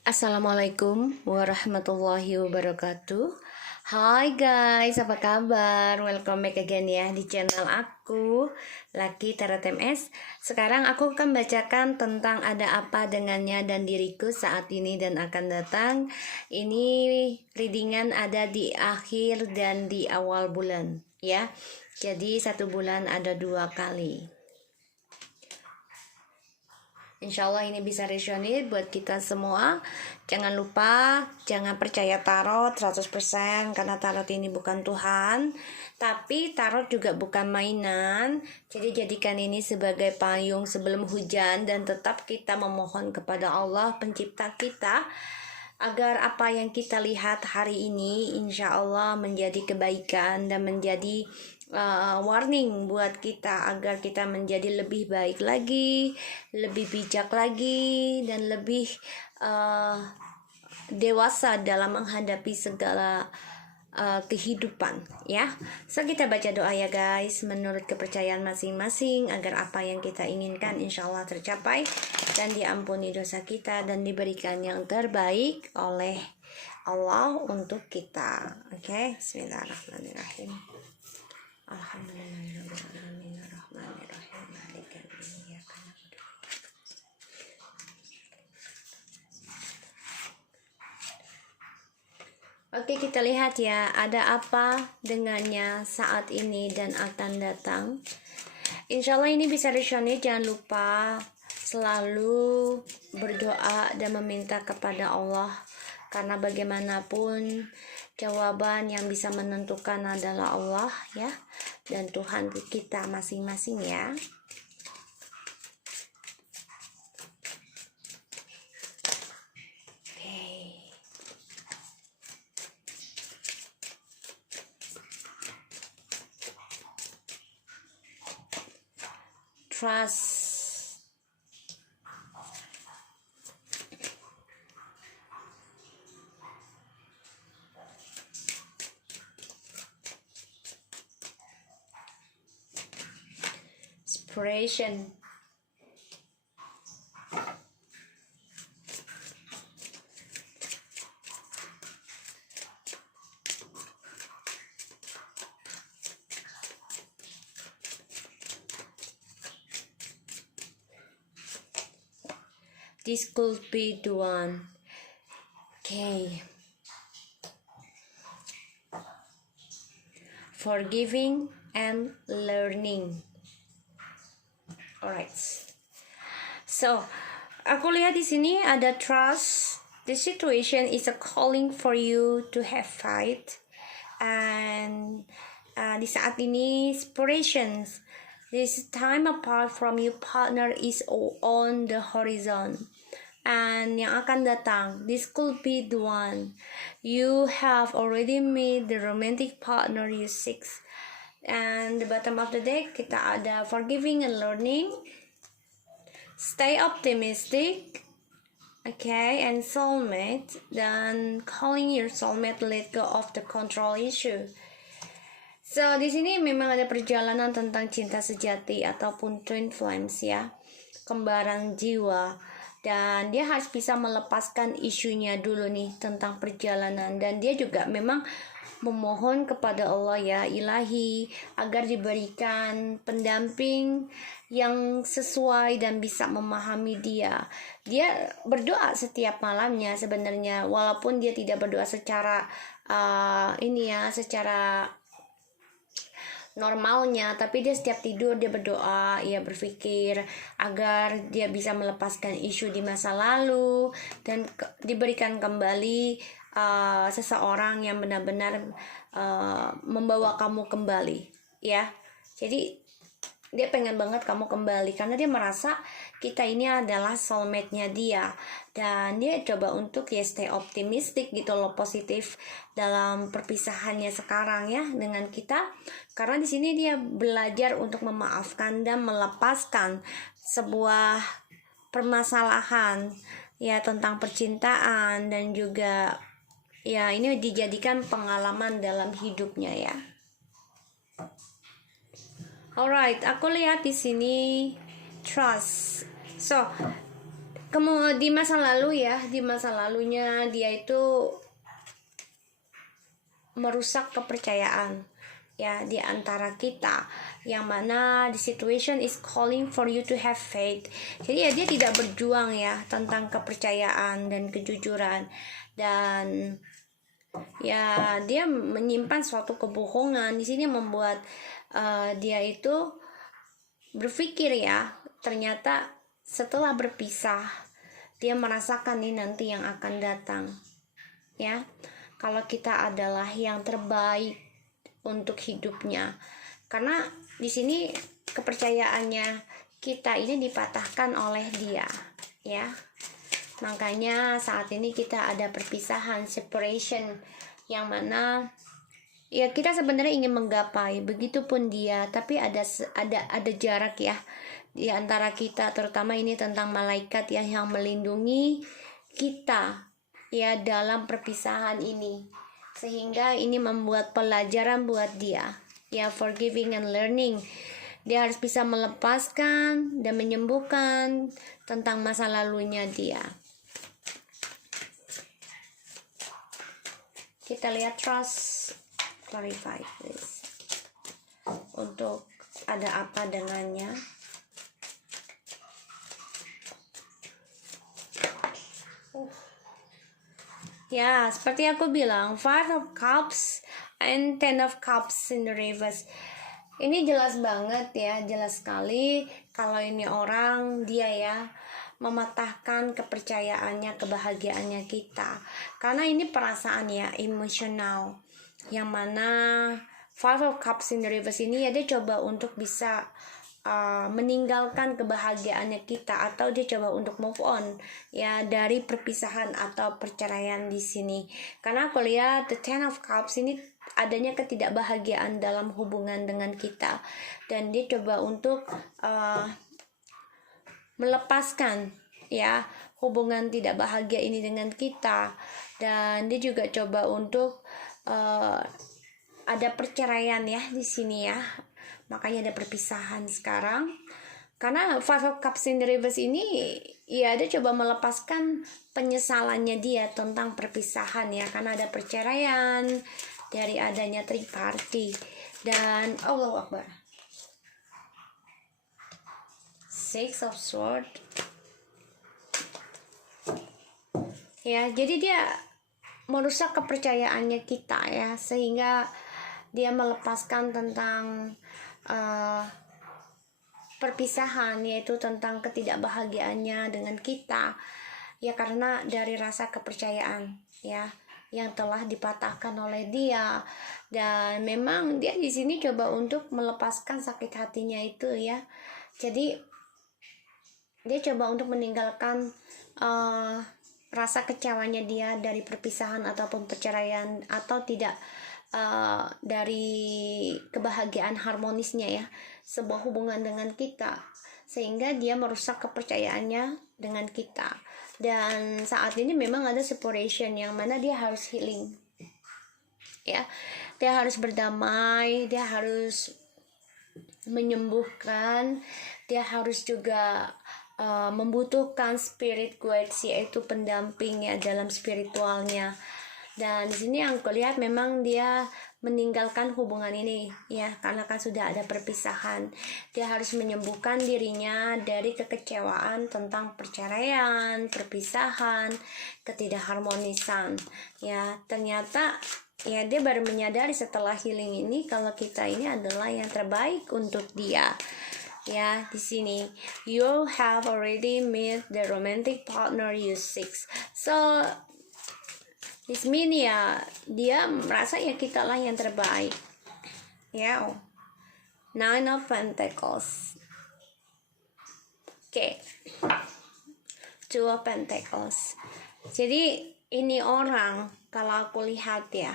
Assalamualaikum warahmatullahi wabarakatuh. Hai guys, apa kabar? Welcome back again ya di channel aku, Lucky Tarot MS. Sekarang aku akan bacakan tentang ada apa dengannya dan diriku saat ini dan akan datang. Ini readingan ada di akhir dan di awal bulan ya. Jadi satu bulan ada 2 kali. Insya Allah ini bisa resonate buat kita semua. Jangan lupa, jangan percaya tarot 100% karena tarot ini bukan Tuhan. Tapi tarot juga bukan mainan. Jadi jadikan ini sebagai payung sebelum hujan dan tetap kita memohon kepada Allah pencipta kita agar apa yang kita lihat hari ini insya Allah menjadi kebaikan dan menjadi warning buat kita agar kita menjadi lebih baik lagi, lebih bijak lagi, dan lebih dewasa dalam menghadapi segala kehidupan ya. So kita baca doa ya guys, menurut kepercayaan masing-masing agar apa yang kita inginkan insya Allah tercapai dan diampuni dosa kita dan diberikan yang terbaik oleh Allah untuk kita. Oke, bismillahirrahmanirrahim. Alhamdulillahirrahmanirrahim. Oke, kita lihat ya, ada apa dengannya saat ini dan akan datang. Insya Allah ini bisa resonate. Jangan lupa selalu berdoa dan meminta kepada Allah, karena bagaimanapun jawaban yang bisa menentukan adalah Allah ya, dan Tuhan kita masing-masing ya. Trust. Inspiration. This could be the one. Okay. Forgiving and learning. Alright. So, aku lihat di sini ada trust. The situation is a calling for you to have fight. And di saat ini, inspirations. This time apart from your partner is on the horizon. And yang akan datang, this could be the one. You have already made the romantic partner you seek. And the bottom of the deck, kita ada forgiving and learning. Stay optimistic. Okay, and soulmate. Dan calling your soulmate, let go of the control issue. So di sini memang ada perjalanan tentang cinta sejati ataupun twin flames ya, kembaran jiwa, dan dia harus bisa melepaskan isunya dulu nih tentang perjalanan, dan dia juga memang memohon kepada Allah ya ilahi agar diberikan pendamping yang sesuai dan bisa memahami dia. Dia berdoa setiap malamnya sebenarnya, walaupun dia tidak berdoa secara secara normalnya, tapi dia setiap tidur dia berdoa, ia berpikir agar dia bisa melepaskan isu di masa lalu dan diberikan kembali seseorang yang benar-benar membawa kamu kembali ya. Jadi dia pengen banget kamu kembali karena dia merasa kita ini adalah soulmate-nya dia, dan dia coba untuk ya stay optimistic gitu loh, positif dalam perpisahannya sekarang ya dengan kita, karena di sini dia belajar untuk memaafkan dan melepaskan sebuah permasalahan ya tentang percintaan, dan juga ya ini dijadikan pengalaman dalam hidupnya ya. Alright, aku lihat di sini trust. So, Kemudian di masa lalu ya, di masa lalunya dia itu merusak kepercayaan ya di antara kita, yang mana the situation is calling for you to have faith. Jadi ya dia tidak berjuang ya tentang kepercayaan dan kejujuran, dan ya dia menyimpan suatu kebohongan di sini, membuat dia itu berpikir ya, ternyata setelah berpisah dia merasakan nih nanti yang akan datang ya, kalau kita adalah yang terbaik untuk hidupnya. Karena di sini kepercayaannya kita ini dipatahkan oleh dia ya. Makanya saat ini kita ada perpisahan, separation, yang mana ya kita sebenarnya ingin menggapai, begitupun dia, tapi ada jarak ya di antara kita, terutama ini tentang malaikat ya, yang melindungi kita ya dalam perpisahan ini, sehingga ini membuat pelajaran buat dia ya, forgiving and learning. Dia harus bisa melepaskan dan menyembuhkan tentang masa lalunya dia. Kita lihat trust, clarify please, untuk ada apa dengannya. Ya, seperti aku bilang, 5 of Cups and 10 of Cups in the reverse. Ini jelas banget ya, jelas sekali kalau ini orang dia ya mematahkan kepercayaannya, kebahagiaannya kita. Karena ini perasaan ya, emosional. Yang mana 5 of Cups in the reverse ini ya dia coba untuk bisa meninggalkan kebahagiaannya kita, atau dia coba untuk move on ya dari perpisahan atau perceraian di sini. Karena aku lihat the 10 of Cups ini adanya ketidakbahagiaan dalam hubungan dengan kita, dan dia coba untuk melepaskan ya hubungan tidak bahagia ini dengan kita, dan dia juga coba untuk ada perceraian ya di sini ya. Makanya ada perpisahan sekarang. Karena 5 of Cups in the reverse ini ya dia coba melepaskan penyesalannya dia tentang perpisahan ya, karena ada perceraian dari adanya third party. Dan Allahu Akbar, 6 of Swords ya, jadi dia merusak kepercayaannya kita ya, sehingga dia melepaskan tentang perpisahan, yaitu tentang ketidakbahagiaannya dengan kita ya, karena dari rasa kepercayaan ya yang telah dipatahkan oleh dia. Dan memang dia di sini coba untuk melepaskan sakit hatinya itu ya. Jadi dia coba untuk meninggalkan rasa kecewanya dia dari perpisahan ataupun perceraian, atau tidak dari kebahagiaan harmonisnya ya sebuah hubungan dengan kita, sehingga dia merusak kepercayaannya dengan kita. Dan saat ini memang ada separation, yang mana dia harus healing ya, dia harus berdamai, dia harus menyembuhkan, dia harus juga membutuhkan spirit guides, yaitu pendamping ya dalam spiritualnya. Dan di sini yang aku lihat memang dia meninggalkan hubungan ini ya, karena kan sudah ada perpisahan. Dia harus menyembuhkan dirinya dari kekecewaan tentang perceraian, perpisahan, ketidakharmonisan ya. Ternyata ya dia baru menyadari setelah healing ini kalau kita ini adalah yang terbaik untuk dia. Ya, di sini you have already met the romantic partner you seek. So this mean ya dia merasa ya kita lah yang terbaik ya. 9 of Pentacles. Oke. 2 of Pentacles. Jadi ini orang, kalau aku lihat ya,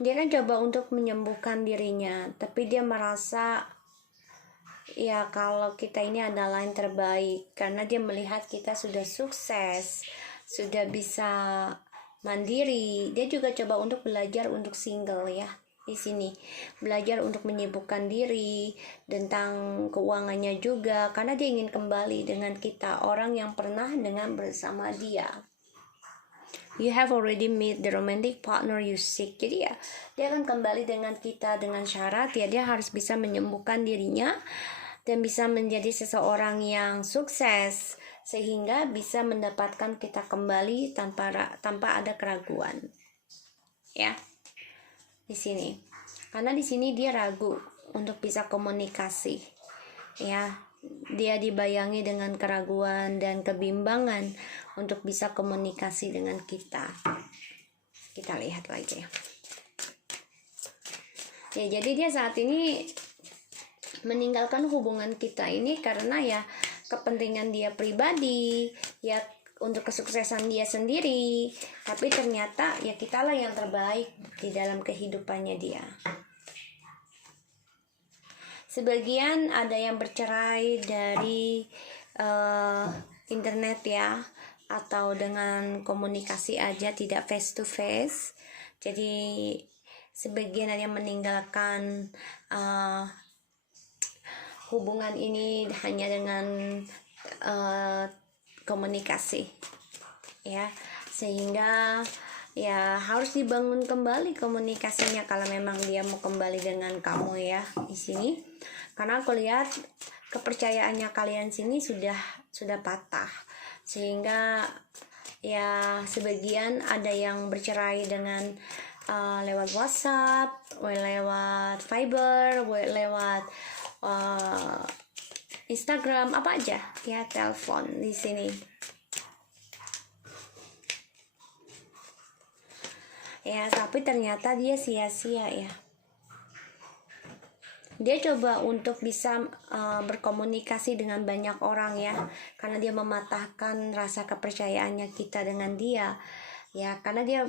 dia kan coba untuk menyembuhkan dirinya, tapi dia merasa ya kalau kita ini adalah yang terbaik, karena dia melihat kita sudah sukses, sudah bisa mandiri. Dia juga coba untuk belajar untuk single ya. di sini. Belajar untuk menyibukkan diri tentang keuangannya juga, karena dia ingin kembali dengan kita, orang yang pernah dengan bersama dia. You have already met the romantic partner you seek. Jadi ya, dia akan kembali dengan kita dengan syarat ya dia harus bisa menyembuhkan dirinya dan bisa menjadi seseorang yang sukses sehingga bisa mendapatkan kita kembali tanpa ada keraguan. Ya. Di sini. Karena di sini dia ragu untuk bisa komunikasi. Ya. Dia dibayangi dengan keraguan dan kebimbangan untuk bisa komunikasi dengan kita. Kita lihat lagi ya. Ya, jadi dia saat ini meninggalkan hubungan kita ini karena ya kepentingan dia pribadi, ya untuk kesuksesan dia sendiri. Tapi ternyata ya kitalah yang terbaik di dalam kehidupannya dia. Sebagian ada yang bercerai dari internet ya, atau dengan komunikasi aja, tidak face to face. Jadi sebagian ada yang meninggalkan hubungan ini hanya dengan komunikasi ya, sehingga ya harus dibangun kembali komunikasinya kalau memang dia mau kembali dengan kamu ya di sini. Karena aku lihat kepercayaannya kalian sini sudah patah, sehingga ya sebagian ada yang bercerai dengan lewat WhatsApp, lewat Viber, lewat Instagram, apa aja ya, telepon di sini. Ya, tapi ternyata dia sia-sia ya. Dia coba untuk bisa berkomunikasi dengan banyak orang ya, karena dia mematahkan rasa kepercayaannya kita dengan dia. Ya, karena dia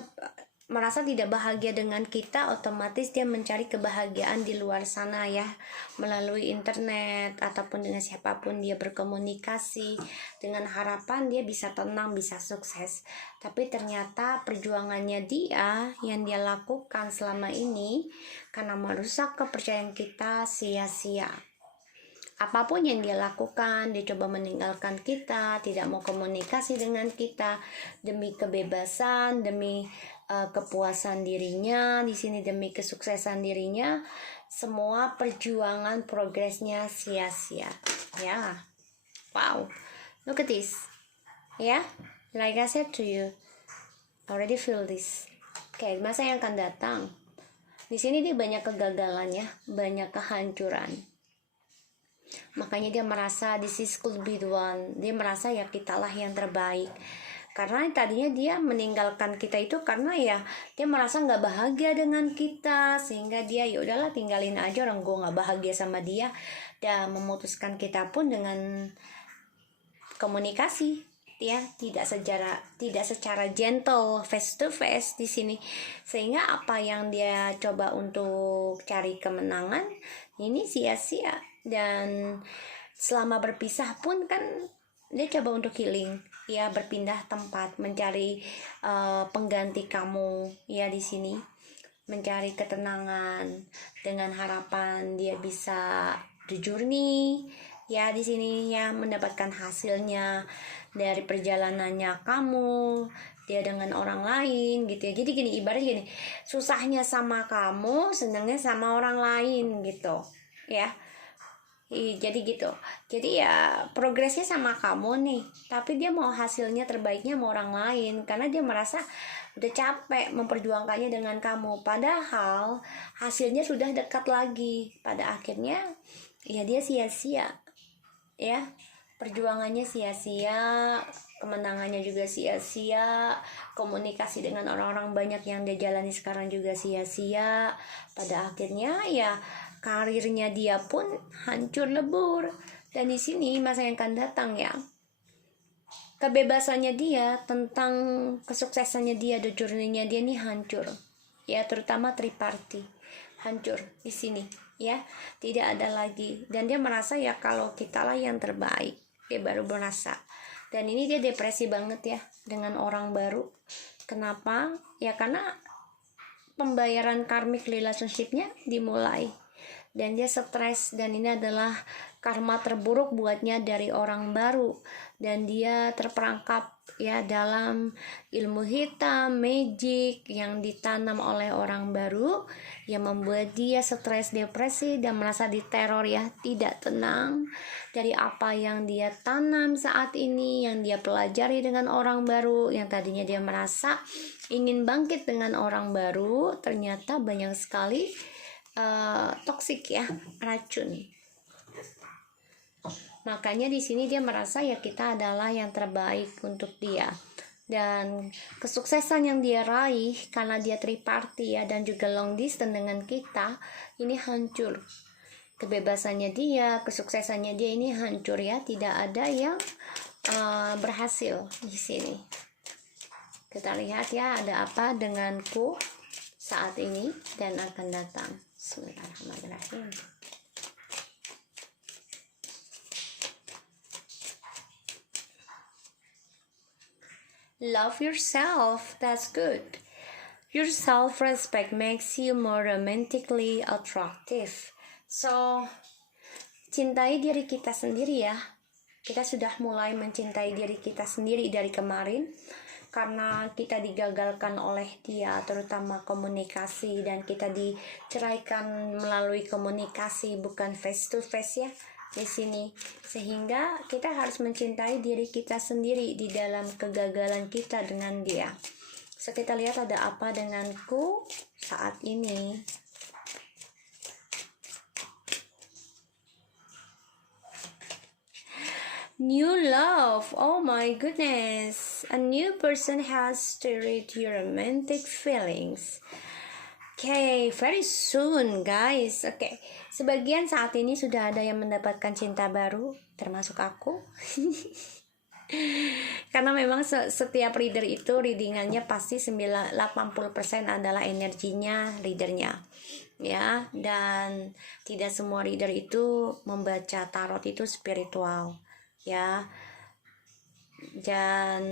merasa tidak bahagia dengan kita, otomatis dia mencari kebahagiaan di luar sana ya, melalui internet ataupun dengan siapapun dia berkomunikasi dengan harapan dia bisa tenang, bisa sukses. Tapi ternyata perjuangannya dia yang dia lakukan selama ini karena merusak kepercayaan kita sia-sia. Apapun yang dia lakukan, dia coba meninggalkan kita, tidak mau komunikasi dengan kita demi kebebasan, demi kepuasan dirinya di sini, demi kesuksesan dirinya. Semua perjuangan progresnya sia-sia ya. Wow, look at this ya. Like I said to you, already feel this. Oke, masa yang akan datang di sini dia banyak kegagalannya, banyak kehancuran. Makanya dia merasa this is could be the one. Dia merasa ya kitalah yang terbaik. Karena tadinya dia meninggalkan kita itu karena ya dia merasa nggak bahagia dengan kita, sehingga dia ya udahlah tinggalin aja, orang gue nggak bahagia sama dia, dan memutuskan kita pun dengan komunikasi ya, tidak secara gentle face to face di sini, sehingga apa yang dia coba untuk cari kemenangan ini sia-sia. Dan selama berpisah pun kan dia coba untuk healing ya, berpindah tempat, mencari pengganti kamu ya di sini, mencari ketenangan dengan harapan dia bisa jujur nih ya di sini ya, mendapatkan hasilnya dari perjalanannya kamu dia dengan orang lain gitu ya. Jadi gini, ibaratnya gini, susahnya sama kamu, senangnya sama orang lain gitu ya. Jadi gitu. Jadi ya progresnya sama kamu nih, tapi dia mau hasilnya terbaiknya sama orang lain, karena dia merasa udah capek memperjuangkannya dengan kamu, padahal hasilnya sudah dekat lagi. Pada akhirnya ya dia sia-sia ya, perjuangannya sia-sia, kemenangannya juga sia-sia, komunikasi dengan orang-orang banyak yang dia jalani sekarang juga sia-sia. Pada akhirnya ya karirnya dia pun hancur lebur. Dan di sini masa yang akan datang ya, kebebasannya dia, tentang kesuksesannya dia, the journey-nya dia nih hancur ya, terutama triparty hancur di sini ya, tidak ada lagi. Dan dia merasa ya kalau kitalah yang terbaik, dia baru merasa. Dan ini dia depresi banget ya dengan orang baru. Kenapa? Ya karena pembayaran karmic relationship-nya dimulai. Dan dia stres, dan ini adalah karma terburuk buatnya dari orang baru, dan dia terperangkap ya dalam ilmu hitam, magic yang ditanam oleh orang baru yang membuat dia stres, depresi, dan merasa diteror ya, tidak tenang dari apa yang dia tanam saat ini, yang dia pelajari dengan orang baru, yang tadinya dia merasa ingin bangkit dengan orang baru, ternyata banyak sekali toksik ya, racun. Makanya di sini dia merasa ya kita adalah yang terbaik untuk dia, dan kesuksesan yang dia raih karena dia triparty ya, dan juga long distance dengan kita ini hancur. Kebebasannya dia, kesuksesannya dia ini hancur ya, tidak ada yang berhasil di sini. Kita lihat ya ada apa denganku saat ini dan akan datang. Bismillahirrahmanirrahim. Love yourself, that's good. Your self-respect makes you more romantically attractive. So, cintai diri kita sendiri ya. Kita sudah mulai mencintai diri kita sendiri dari kemarin, karena kita digagalkan oleh dia, terutama komunikasi, dan kita diceraikan melalui komunikasi, bukan face to face ya di sini. Sehingga kita harus mencintai diri kita sendiri di dalam kegagalan kita dengan dia. So kita lihat ada apa denganku saat ini. New love, oh my goodness, a new person has stirred your romantic feelings. Okay, very soon guys. Okay, sebagian saat ini sudah ada yang mendapatkan cinta baru, termasuk aku. Karena memang setiap reader itu readingannya pasti 80% adalah energinya readernya ya, dan tidak semua reader itu membaca tarot itu spiritual ya. Dan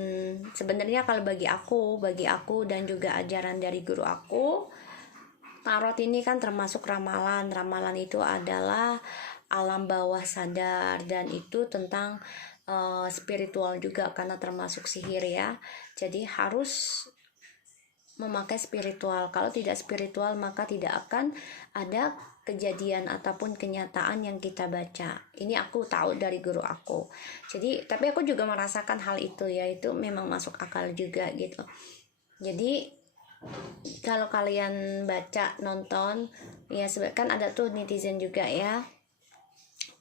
sebenarnya kalau bagi aku dan juga ajaran dari guru aku, tarot ini kan termasuk ramalan. Ramalan itu adalah alam bawah sadar, dan itu tentang spiritual juga karena termasuk sihir ya. Jadi harus memakai spiritual. Kalau tidak spiritual maka tidak akan ada kejadian ataupun kenyataan yang kita baca. Ini aku tahu dari guru aku. Jadi tapi aku juga merasakan hal itu ya, itu memang masuk akal juga gitu. Jadi kalau kalian baca, nonton ya, kan ada tuh netizen juga ya,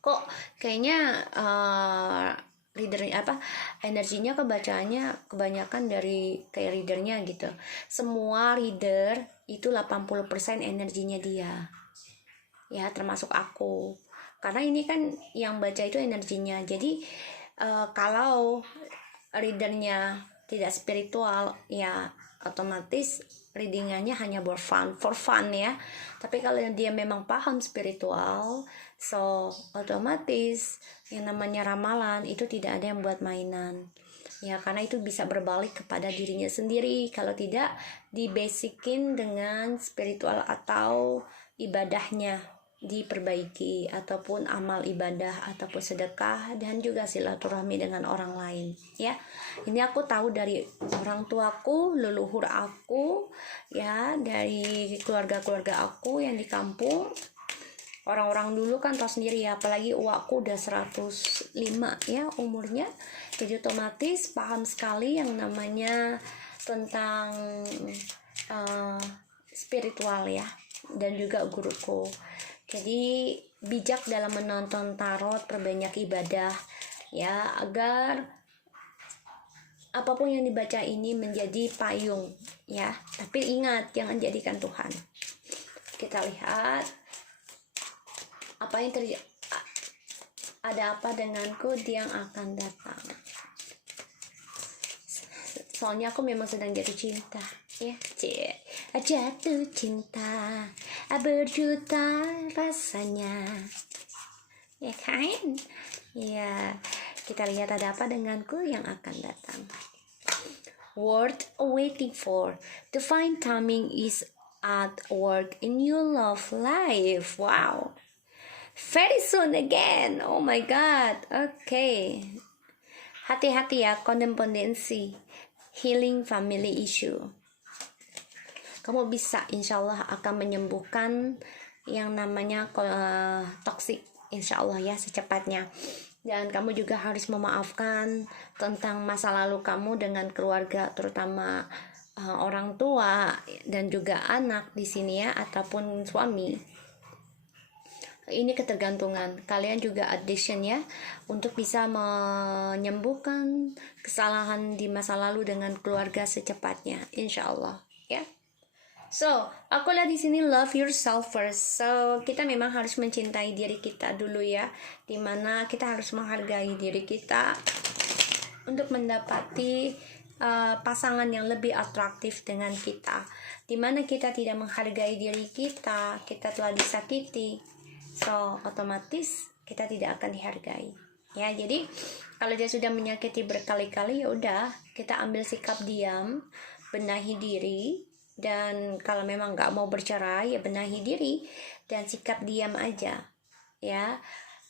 kok kayaknya readernya energinya kebacaannya kebanyakan dari kayak readernya gitu. Semua reader itu 80% energinya dia ya, termasuk aku, karena ini kan yang baca itu energinya. Jadi kalau readernya tidak spiritual ya otomatis readingannya hanya for fun ya. Tapi kalau dia memang paham spiritual, so otomatis yang namanya ramalan itu tidak ada yang buat mainan ya, karena itu bisa berbalik kepada dirinya sendiri kalau tidak dibasikin dengan spiritual atau ibadahnya diperbaiki, ataupun amal ibadah, ataupun sedekah, dan juga silaturahmi dengan orang lain ya. Ini aku tahu dari orang tuaku, leluhur aku ya, dari keluarga aku yang di kampung. Orang-orang dulu kan tahu sendiri ya, apalagi uakku udah 105 ya umurnya, jadi otomatis paham sekali yang namanya tentang spiritual ya, dan juga guruku. Jadi bijak dalam menonton tarot, perbanyak ibadah ya, agar apapun yang dibaca ini menjadi payung ya. Tapi ingat, jangan jadikan Tuhan. Kita lihat apa yang terjadi, ada apa denganku yang akan datang. Soalnya aku memang sedang jatuh cinta ya, jatuh cinta berjuta rasanya ya kan ya. Kita lihat ada apa denganku yang akan datang. Word waiting for divine timing is at work, in your love life. Wow. Very soon again. Oh my God. Okay. Hati-hati ya, kodependensi. Healing family issue. Kamu bisa, insya Allah akan menyembuhkan yang namanya toxic, insya Allah ya, secepatnya. Dan kamu juga harus memaafkan tentang masa lalu kamu dengan keluarga, terutama orang tua dan juga anak di sini ya, ataupun suami. Ini ketergantungan. Kalian juga addiction ya, untuk bisa menyembuhkan kesalahan di masa lalu dengan keluarga secepatnya, insya Allah ya. So, aku lihat di sini love yourself first. So, kita memang harus mencintai diri kita dulu ya, dimana kita harus menghargai diri kita untuk mendapati pasangan yang lebih atraktif dengan kita. Dimana kita tidak menghargai diri kita, kita telah disakiti. So, otomatis kita tidak akan dihargai. Ya, jadi kalau dia sudah menyakiti berkali-kali, ya udah, kita ambil sikap diam, benahi diri. Dan kalau memang nggak mau bercerai, ya benahi diri dan sikap diam aja ya,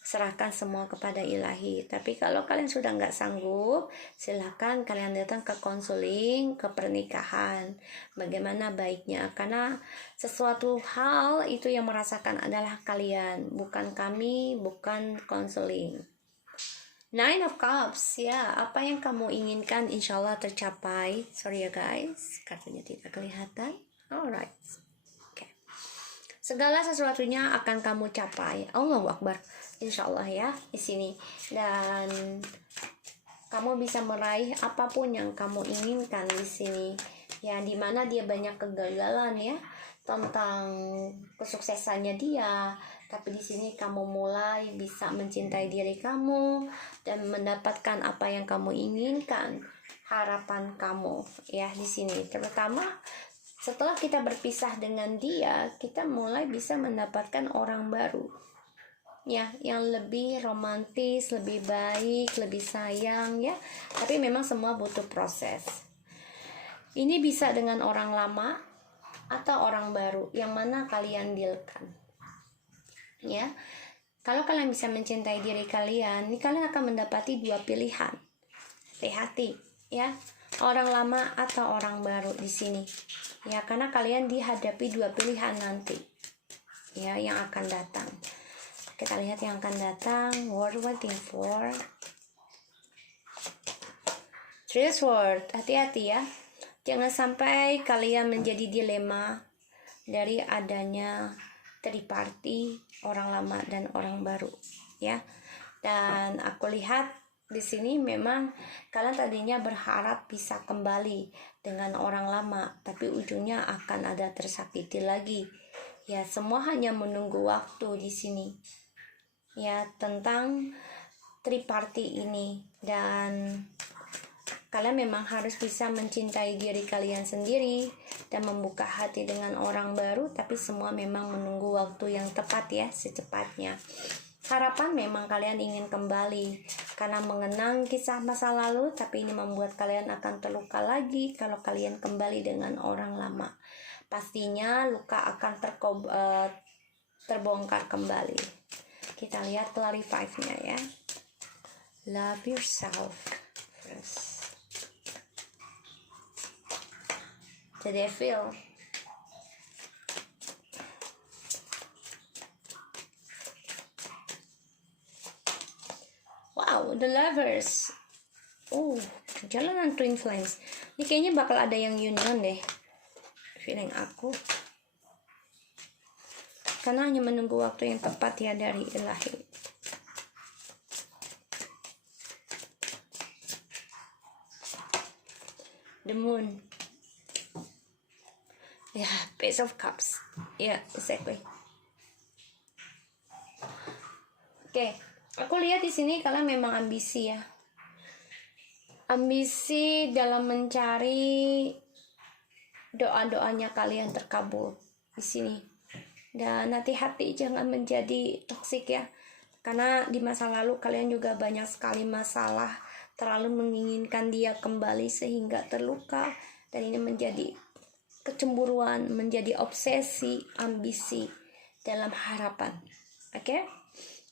serahkan semua kepada ilahi. Tapi kalau kalian sudah nggak sanggup, silahkan kalian datang ke konseling, ke pernikahan. Bagaimana baiknya, karena sesuatu hal itu yang merasakan adalah kalian, bukan kami, bukan konseling. Nine of Cups ya, apa yang kamu inginkan insya Allah tercapai. Sorry ya guys, kartunya tidak kelihatan. Alright, okay. Segala sesuatunya akan kamu capai. Allahu Akbar, insya Allah ya di sini. Dan kamu bisa meraih apapun yang kamu inginkan di sini. Ya, dimana dia banyak kegagalan ya tentang kesuksesannya dia, tapi di sini kamu mulai bisa mencintai diri kamu dan mendapatkan apa yang kamu inginkan, harapan kamu ya di sini. Terutama setelah kita berpisah dengan dia, kita mulai bisa mendapatkan orang baru ya, yang lebih romantis, lebih baik, lebih sayang ya. Tapi memang semua butuh proses. Ini bisa dengan orang lama atau orang baru, yang mana kalian dealkan ya. Kalau kalian bisa mencintai diri kalian, ini kalian akan mendapati dua pilihan. Hati-hati ya, orang lama atau orang baru di sini ya, karena kalian dihadapi dua pilihan nanti ya yang akan datang. Kita lihat yang akan datang. What waiting for? Three Swords. Hati-hati ya, jangan sampai kalian menjadi dilema dari adanya triparty, orang lama dan orang baru ya. Dan aku lihat di sini memang kalian tadinya berharap bisa kembali dengan orang lama, tapi ujungnya akan ada tersakiti lagi ya. Semua hanya menunggu waktu di sini ya tentang triparty ini. Dan kalian memang harus bisa mencintai diri kalian sendiri dan membuka hati dengan orang baru, tapi semua memang menunggu waktu yang tepat ya, secepatnya. Harapan memang kalian ingin kembali karena mengenang kisah masa lalu, tapi ini membuat kalian akan terluka lagi kalau kalian kembali dengan orang lama. Pastinya luka akan terbongkar kembali. Kita lihat clarify-nya ya. Love yourself first. The Devil. Wow, The Lovers. Oh, jalanan Twin Flames. Ini kayaknya bakal ada yang union deh, feeling aku. Karena hanya menunggu waktu yang tepat ya dari ilahi. The Moon. Ya, Page of Cups. Ya, exactly. Oke, aku lihat di sini kalian memang ambisi ya. Ambisi dalam mencari doa-doanya kalian terkabul di sini. Dan hati-hati jangan menjadi toksik ya. Karena di masa lalu kalian juga banyak sekali masalah, terlalu menginginkan dia kembali sehingga terluka, dan ini menjadi kecemburuan menjadi obsesi, ambisi dalam harapan. Oke?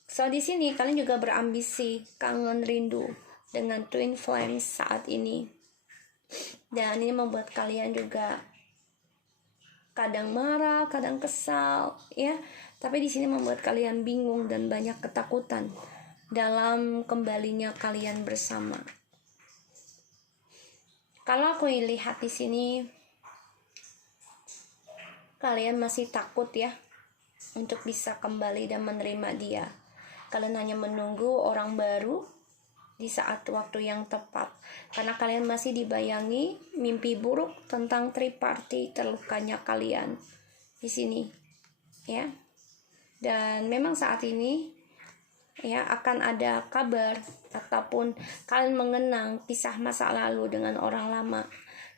So di sini kalian juga berambisi, kangen, rindu dengan twin flames saat ini. Dan ini membuat kalian juga kadang marah, kadang kesal, ya. Tapi di sini membuat kalian bingung dan banyak ketakutan dalam kembalinya kalian bersama. Kalau aku lihat di sini, kalian masih takut ya untuk bisa kembali dan menerima dia. Kalian hanya menunggu orang baru di saat waktu yang tepat, karena kalian masih dibayangi mimpi buruk tentang triparty terlukanya kalian di sini, ya. Dan memang saat ini ya akan ada kabar ataupun kalian mengenang kisah masa lalu dengan orang lama,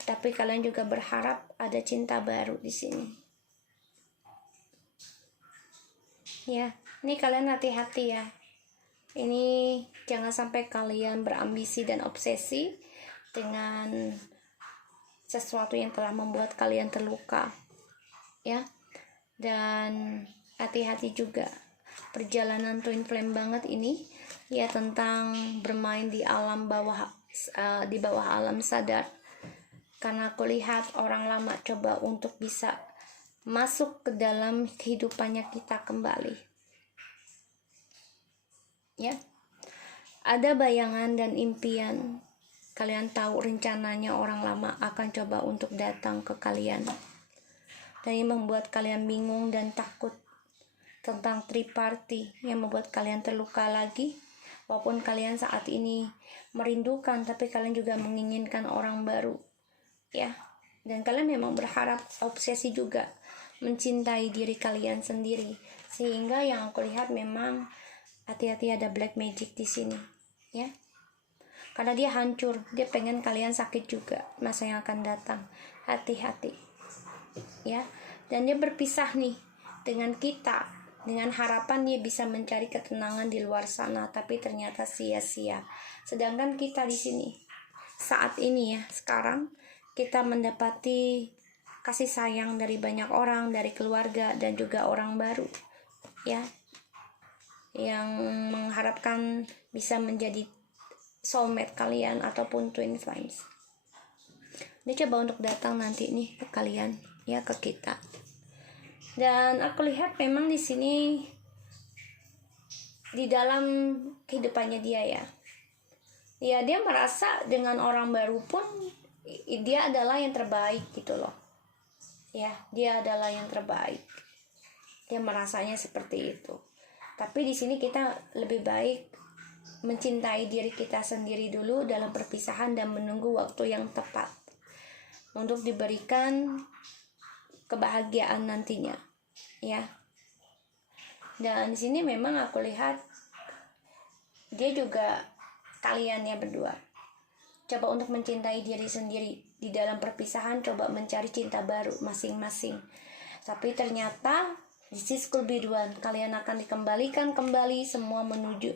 tapi kalian juga berharap ada cinta baru di sini. Ya, ini kalian hati-hati ya. Ini jangan sampai kalian berambisi dan obsesi dengan sesuatu yang telah membuat kalian terluka, ya. Dan hati-hati juga perjalanan twin flame banget ini ya, tentang bermain di alam bawah, di bawah alam sadar. Karena aku lihat orang lama coba untuk bisa masuk ke dalam kehidupannya kita kembali. Ya, ada bayangan dan impian. Kalian tahu rencananya orang lama akan coba untuk datang ke kalian. Dan ini membuat kalian bingung dan takut tentang triparty yang membuat kalian terluka lagi. Walaupun kalian saat ini merindukan, tapi kalian juga menginginkan orang baru, ya. Dan kalian memang berharap, obsesi juga mencintai diri kalian sendiri. Sehingga yang aku lihat memang hati-hati, ada black magic di sini, ya. Karena dia hancur, dia pengen kalian sakit juga masa yang akan datang. Hati-hati, ya. Dan dia berpisah nih dengan kita, dengan harapan dia bisa mencari ketenangan di luar sana, tapi ternyata sia-sia. Sedangkan kita di sini saat ini ya, sekarang kita mendapati kasih sayang dari banyak orang, dari keluarga dan juga orang baru, ya, yang mengharapkan bisa menjadi soulmate kalian ataupun twin flames. Dia coba untuk datang nanti nih ke kalian, ya, ke kita. Dan aku lihat memang di sini di dalam kehidupannya dia ya. Ya, dia merasa dengan orang baru pun dia adalah yang terbaik gitu loh. Ya, dia adalah yang terbaik. Dia merasanya seperti itu. Tapi di sini kita lebih baik mencintai diri kita sendiri dulu dalam perpisahan dan menunggu waktu yang tepat untuk diberikan kebahagiaan nantinya, ya. Dan di sini memang aku lihat dia juga, kalian ya berdua coba untuk mencintai diri sendiri di dalam perpisahan, coba mencari cinta baru masing-masing. Tapi ternyata this is could be the one. Kalian akan dikembalikan kembali semua menuju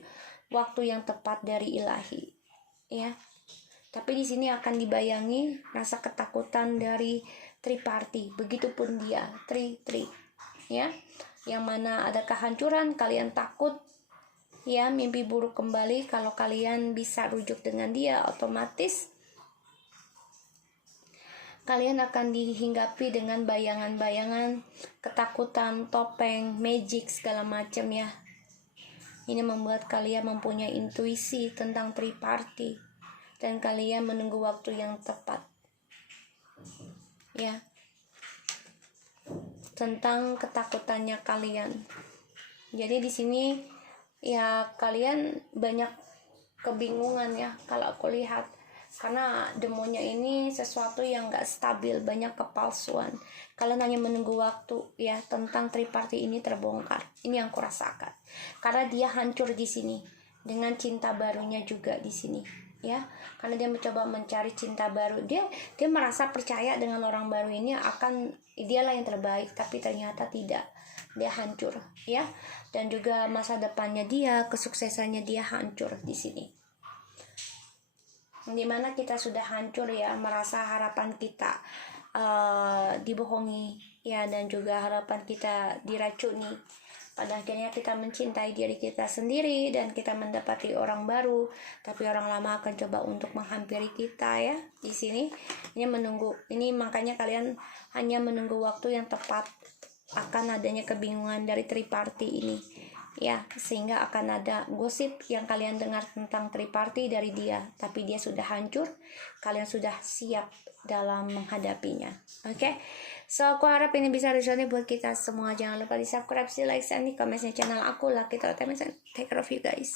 waktu yang tepat dari ilahi, ya. Tapi di sini akan dibayangi rasa ketakutan dari triparty. Begitupun dia, tri, ya. Yang mana ada kehancuran, kalian takut, ya, mimpi buruk kembali. Kalau kalian bisa rujuk dengan dia, otomatis kalian akan dihinggapi dengan bayangan-bayangan, ketakutan, topeng, magic, segala macam ya. Ini membuat kalian mempunyai intuisi tentang triparty dan kalian menunggu waktu yang tepat, ya, tentang ketakutannya kalian. Jadi di sini ya kalian banyak kebingungan ya kalau aku lihat, karena demonya ini sesuatu yang gak stabil, banyak kepalsuan. Kalian hanya menunggu waktu ya tentang triparty ini terbongkar. Ini yang aku rasakan, karena dia hancur di sini dengan cinta barunya juga di sini, ya. Karena dia mencoba mencari cinta baru, dia merasa percaya dengan orang baru ini akan dialah yang terbaik, tapi ternyata tidak, dia hancur, ya. Dan juga masa depannya dia, kesuksesannya dia hancur di sini. Dimana kita sudah hancur ya, merasa harapan kita dibohongi ya, dan juga harapan kita diracuni. Pada akhirnya kita mencintai diri kita sendiri dan kita mendapati orang baru, tapi orang lama akan coba untuk menghampiri kita ya. Di sini ini menunggu, ini makanya kalian hanya menunggu waktu yang tepat akan adanya kebingungan dari triparty ini ya, sehingga akan ada gosip yang kalian dengar tentang triparty dari dia, tapi dia sudah hancur, kalian sudah siap dalam menghadapinya. Oke, so aku harap ini bisa resonate buat kita semua. Jangan lupa di subscribe, di like, dan di komen channel aku, Lucky Entertainment. Take care of you guys.